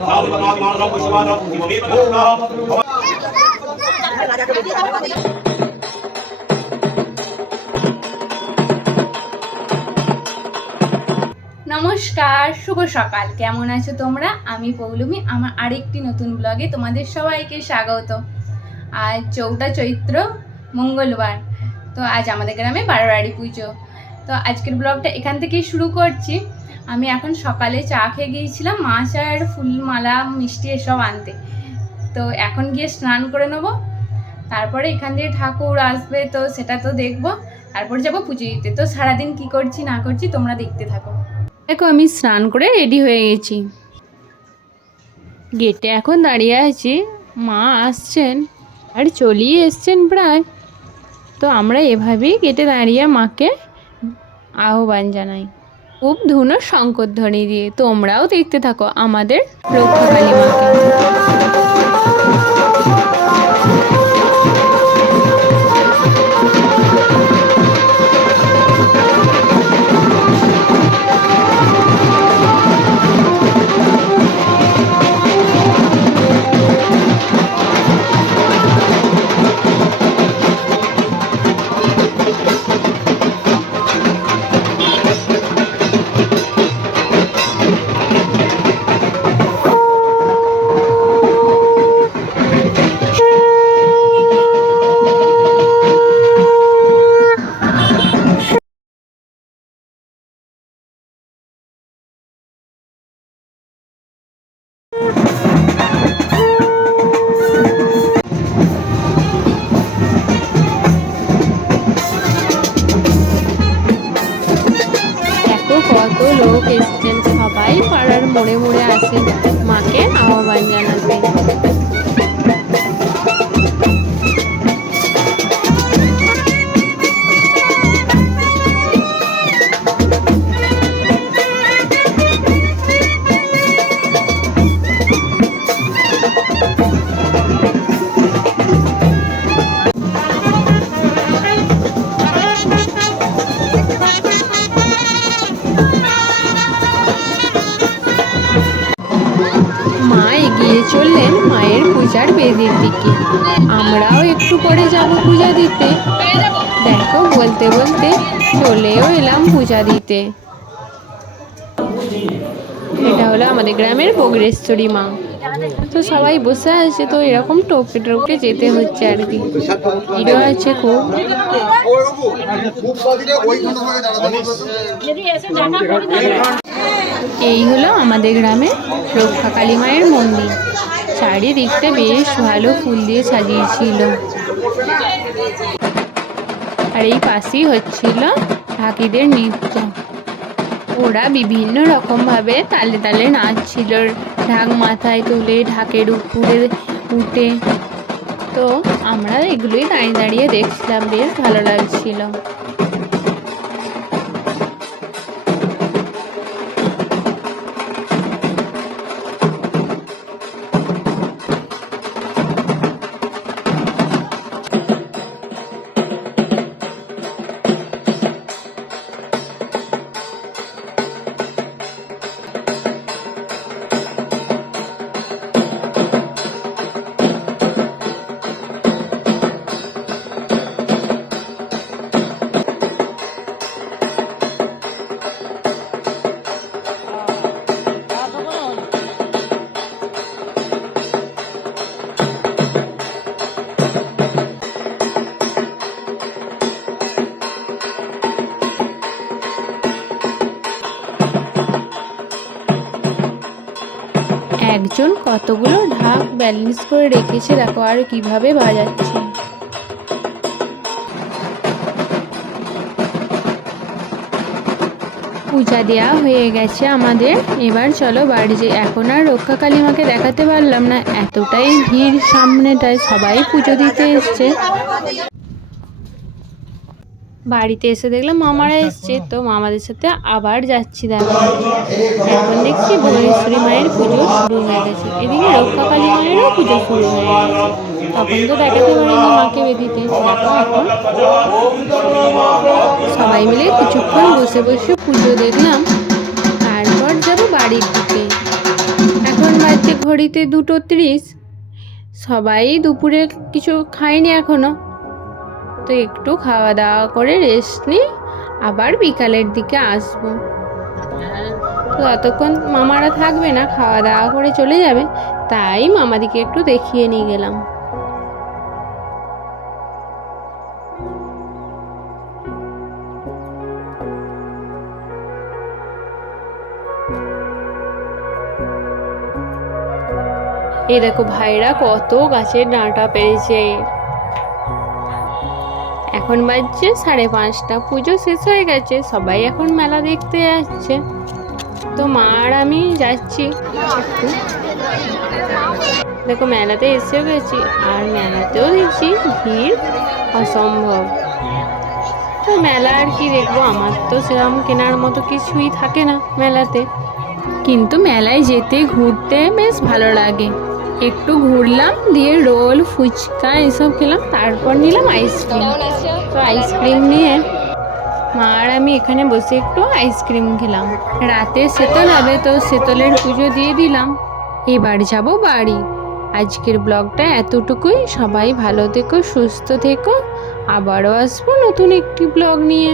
নমস্কার, শুভ সকাল। কেমন আছো তোমরা? আমি পৌলমি, আমার আরেকটি নতুন ব্লগে তোমাদের সবাইকে স্বাগত। আজ 4টা চৈত্র, মঙ্গলবার। তো আজ আমাদের গ্রামে বারোয়ারি পুজো। তো আজকের ব্লগটা এখান থেকেই শুরু করছি। আমি এখন সকালে চা খেয়ে গিয়েছিলাম মাছ আর ফুলমালা মিষ্টি এসব আনতে। তো এখন গিয়ে স্নান করে নেবো, তারপরে এখান দিয়ে ঠাকুর আসবে, তো সেটা তো দেখবো। তারপর যাবো পুজো দিতে। তো সারাদিন কি করছি না করছি তোমরা দেখতে থাকো। দেখো, আমি স্নান করে রেডি হয়ে গেছি। গেটে এখন দাঁড়িয়ে আছি, মা আসছেন আর চলেই এসছেন প্রায়। তো আমরা এভাবেই গেটে দাঁড়িয়ে মাকে আহ্বান জানাই খুব ধুনো শঙ্করধ্বনি দিয়ে। তোমরাও দেখতে থাকো আমাদের রক্ষাকালী মাকে। কত লোক এসছেন, সবাই পাড়ার মোড়ে মোড়ে আসেন মাকে আহ্বান জানাতে। চললেন মায়ের পূজার বেদির দিকে। আমরাও একটু পরে যাব পূজা দিতে। দেখো, বলতে বলতে চলেও এলাম পূজা দিতে। এটা হলো আমাদের গ্রামের বগরেশ্বরী মা। তো সবাই বসে আছে, তো এরকম টোপকে টোপকে যেতে হচ্ছে আর কি। ভিড়ও আছে খুব। এই হলো আমাদের গ্রামে রক্ষাকালী মায়ের মন্দির। চারিদিকটা বেশ ভালো ফুল দিয়ে সাজিয়েছিল। আর এই পাশেই হচ্ছিল ঢাকিদের নৃত্য। ওরা বিভিন্ন রকম ভাবে তালে তালে নাচছিল, ঢাক মাথায় তুলে ঢাকের উপরে উঠে। তো আমরা এগুলোই দাঁড়িয়ে দাঁড়িয়ে দেখছিলাম, বেশ ভালো লাগছিল। একজন কতগুলো ঢাক ব্যালেন্স করে রেখেছে, দেখো আর কিভাবে বাজাচ্ছে। পূজা দেওয়া হয়ে গেছে আমাদের। এবার চলো বাড়ি যাই। এখন আর রক্ষাকালী মাকে দেখাতে পারলাম না, এতটাই ভিড় সামনেটায়, সবাই পুজো দিতে এসছে। বাড়িতে এসে দেখলাম মামারা এসছে, তো মামাদের সাথে আবার যাচ্ছি। দেখো, এখন দেখছি ভুবনেশ্বরী মায়ের পুজো শুরু হয়ে গেছে, এদিকে রক্ষাকালী মায়েরও পুজো শুরু হয়ে গেছে। তখন তো দেখাতে পারিনি মাকে বেদিতে। দেখো, এখন সবাই মিলে কিছুক্ষণ বসে বসে পুজো দেখলাম, তারপর যাবো বাড়ির দিকে। এখন বাজে ঘড়িতে 2:30। সবাই দুপুরে কিছু খায়নি এখনো, তো একটু খাওয়া দাওয়া করে রেস্ট নিই, আবার বিকালের দিকে আসবো। তো ততক্ষণ মামারা থাকবে না, খাওয়া দাওয়া করে চলে যাবে, তাই মামাদিকে একটু দেখিয়ে নিয়ে গেলাম। এই দেখো ভাইরা কত গাছের ডাঁটা পেরেছে। এখন বাজছে 5:30, পুজো শেষ হয়ে গেছে, সবাই এখন মেলা দেখতে যাচ্ছে। তো মা আর আমি যাচ্ছি একটু। দেখো মেলাতে এসেও গেছি, আর মেলাতেও দেখছি ভিড় অসম্ভব। তো মেলা আর কি দেখবো, আমার তো সেরকম কেনার মতো কিছুই থাকে না মেলাতে, কিন্তু মেলায় যেতে ঘুরতে বেশ ভালো লাগে। একটু ঘুরলাম, দিয়ে রোল ফুচকা এসব খেলাম, তারপর নিলাম আইসক্রিম। তো আইসক্রিম নিয়ে মা আর আমি এখানে বসে একটু আইসক্রিম খেলাম। রাতে শীতল হবে, তো শীতলের পুজো দিয়ে দিলাম। এবার যাব বাড়ি। আজকের ব্লগটা এতটুকুই। সবাই ভালো থেকো, সুস্থ থেকো। আবারও আসবো নতুন একটি ব্লগ নিয়ে।